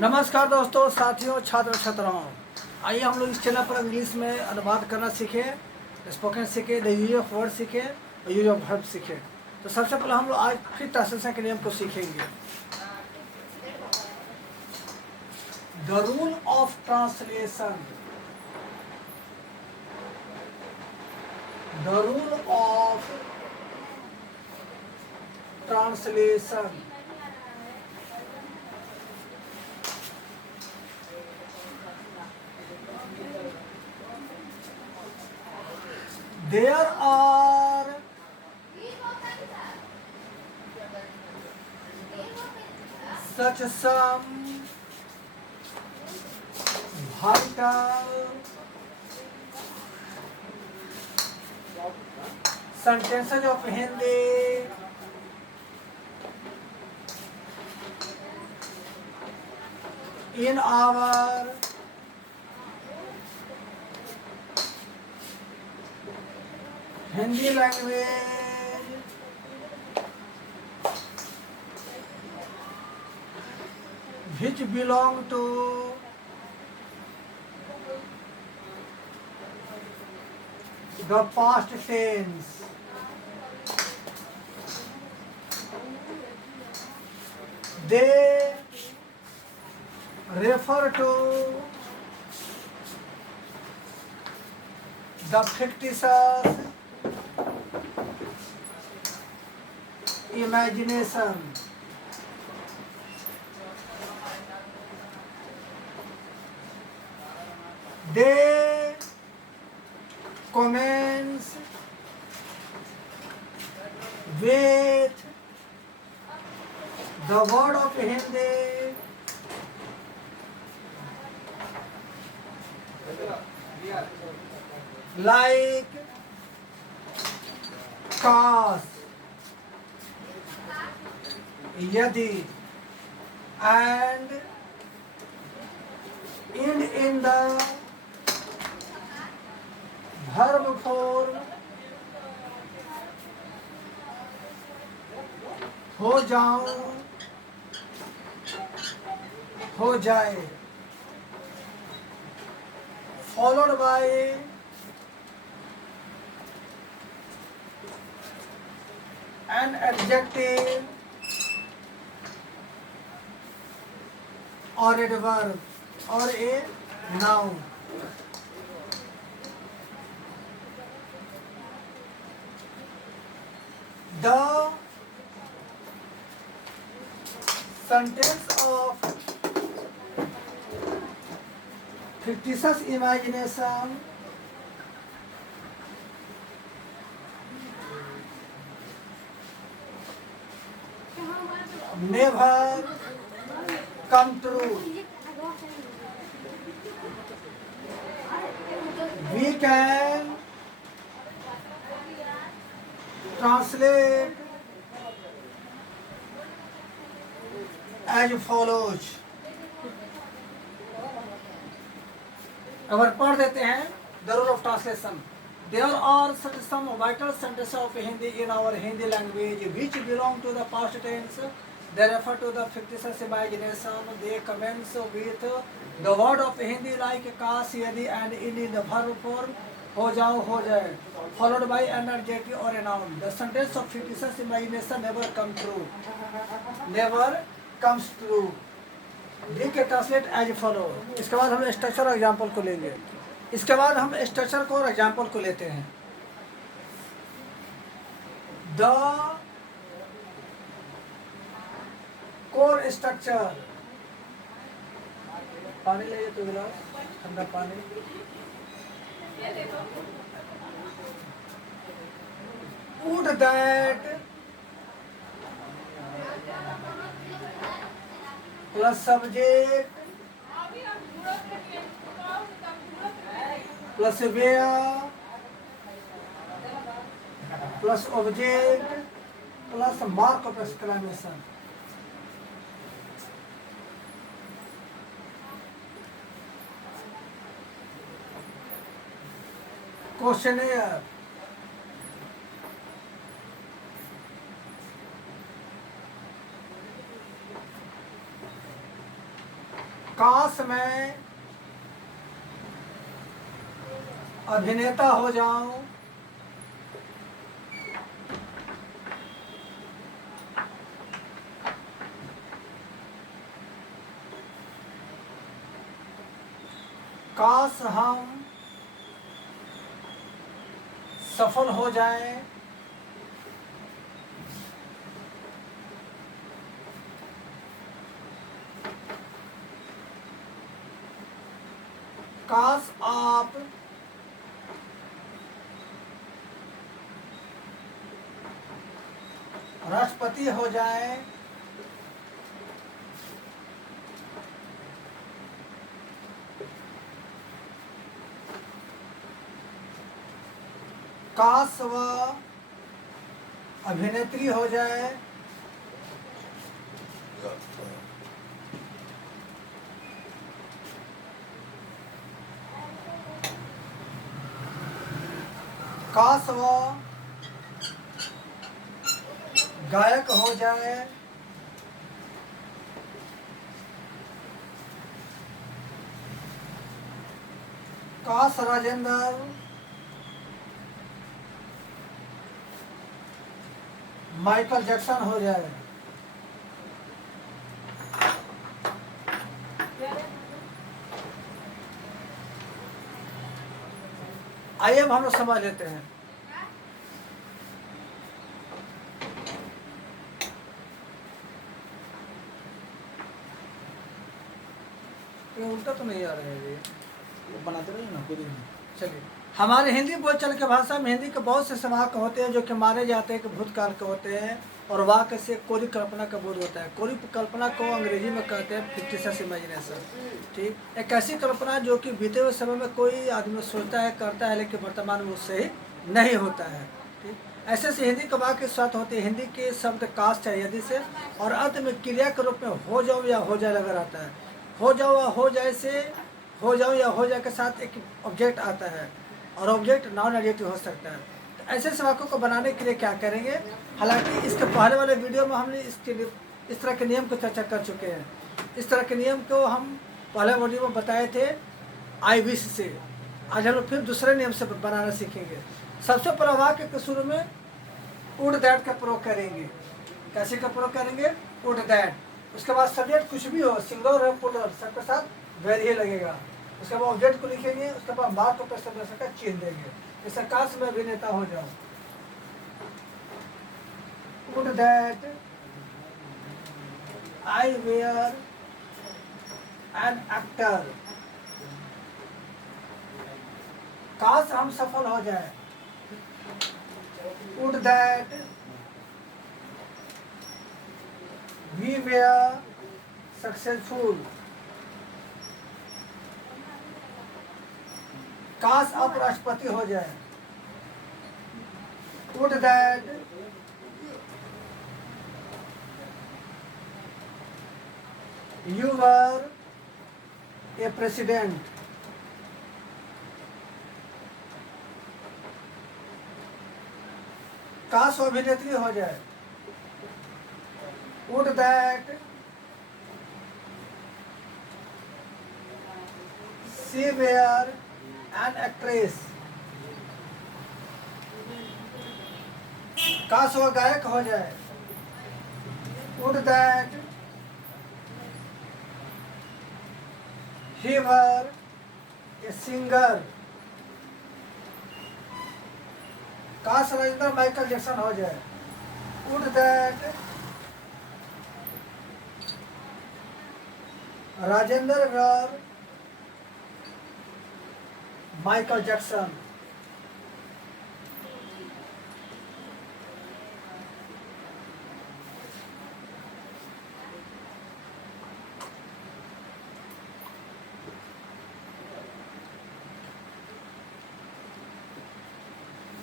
नमस्कार दोस्तों, साथियों, छात्र छात्राओं। आइए हम लोग इस चैनल पर इंग्लिश में अनुवाद करना सीखें, स्पोकन सीखें, द यूज ऑफ वर्ड सीखें और यूज ऑफ वर्ब सीखें। तो सबसे पहले हम लोग आज फिर ट्रांसलेशन के नियम को सीखेंगे। The rule of translation. The rule of translation. There are such some vital sentences of Hindi in our Hindi language which belong to the past tense. They refer to the fictitious imagination. They commence with the word of Hindi like काश, यदि, and end in the verb form हो जाऊं, हो जाए, followed by an adjective or a verb or a noun. The sentence of fictitious imagination never come true. We can translate as follows. अगर पढ़ देते हैं the rule of translation. There are some vital sentences of Hindi in our Hindi language which belong to the past tense. They refer to the fictitious imagination. They commence with the word of Hindi like काश, यदि, and in the verb form हो जाओ, हो जाए, followed by an adjective or a noun. The sentence of fictitious imagination never come true. Never comes true. We can translate as follow. इसके बाद हम structure और एग्जाम्पल को लेंगे। इसके बाद हम स्ट्रक्चर को और एग्जाम्पल को लेते हैं। The core structure. पानी ले तो गिलास, ठंडा पानी। Would that plus subject plus where plus object plus mark of exclamation. Questionnaire. काश मैं अभिनेता हो जाऊं, काश हम सफल हो जाएं, काश आप राष्ट्रपति हो जाएं, काश वह अभिनेत्री हो जाए, काश वह गायक हो जाए, काश राजेंद्र माइकल जैक्सन हो जाए। आइए अब हम लोग समझ लेते हैं। ये उल्टा तो नहीं आ रहा है, ये बनाते रहिए ना खुद ही। चलिए, हमारे हिंदी बोलचाल की भाषा में हिंदी के बहुत से वाक्य होते हैं जो कि माने जाते हैं कि भूतकाल के होते हैं, और वाक्य से कोरी कल्पना का बोध होता है। कोरी कल्पना को अंग्रेजी में कहते हैं फिक्टिशियस इमेजिनेशन। ठीक, एक ऐसी कल्पना जो कि बीते हुए समय में कोई आदमी सोचता है, करता है, लेकिन वर्तमान में उससे ही नहीं होता है। ठीक, ऐसे से हिंदी के वाक्य साथ होते हैं। हिंदी के शब्द काश चाहिए यदि से, और अंत में क्रिया के रूप में हो जाओ या हो जाए लगा रहता है। हो जाओ या हो जाए से, हो जाओ या हो जाए के साथ एक ऑब्जेक्ट आता है, और ऑब्जेक्ट नॉन एडजेक्टिव हो सकता है। तो ऐसे वाक्यों को बनाने के लिए क्या करेंगे, हालांकि इसके पहले वाले वीडियो में हमने इस तरह के नियम की चर्चा कर चुके हैं। इस तरह के नियम को हम पहले वीडियो में बताए थे आई विश से। आज हम लोग फिर दूसरे नियम से बनाना सीखेंगे। सबसे पहला वाक्य के शुरू में वुड दैट का प्रयोग करेंगे। कैसे का प्रयोग करेंगे, वुड दैट। उसके बाद सब्जेक्ट कुछ भी हो, सिंगुलर हो प्लूरल, सबके साथ वेर ही लगेगा। उसके बाद ऑब्जेक्ट को लिखेंगे, उसके बाद बात को प्रश्न का चिन्ह देंगे। जैसे काश मैं अभिनेता हो जाऊं, would that I were an actor. काश हम सफल हो जाए, would that we were successful. काश आप राष्ट्रपति हो जाए, would that you were a president. काश वो अभिनेत्री हो जाए, would that she were an actress. काश वो गायक हो जाए, would that he were a singer. काश राजेंद्र माइकल जैक्सन हो जाए, would that Rajendra were Michael Jackson.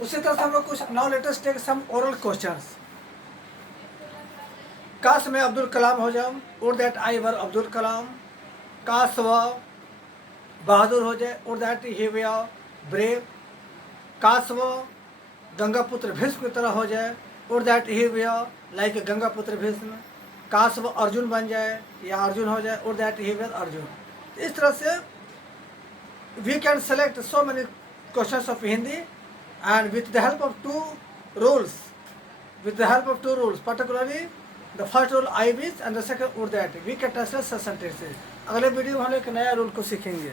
उसी तरह से हम लोग कुछ now let us take some oral questions. काश मैं अब्दुल कलाम हो जाऊं, और दैट आई वर अब्दुल कलाम। काश वह बहादुर हो जाए, और दैट ही वे ब्रेव। काश वह गंगा पुत्र भीष्म की तरह हो जाए, और that he way like Ganga पुत्र भीष्म। काश वो अर्जुन बन जाए या अर्जुन हो जाए, और दैट ही विल अर्जुन। इस तरह से we can select so many questions of Hindi, and with the help of two rules, particularly the first rule I wish and the second would that, we can translate such sentences। अगले video में हम एक नया rule को सीखेंगे।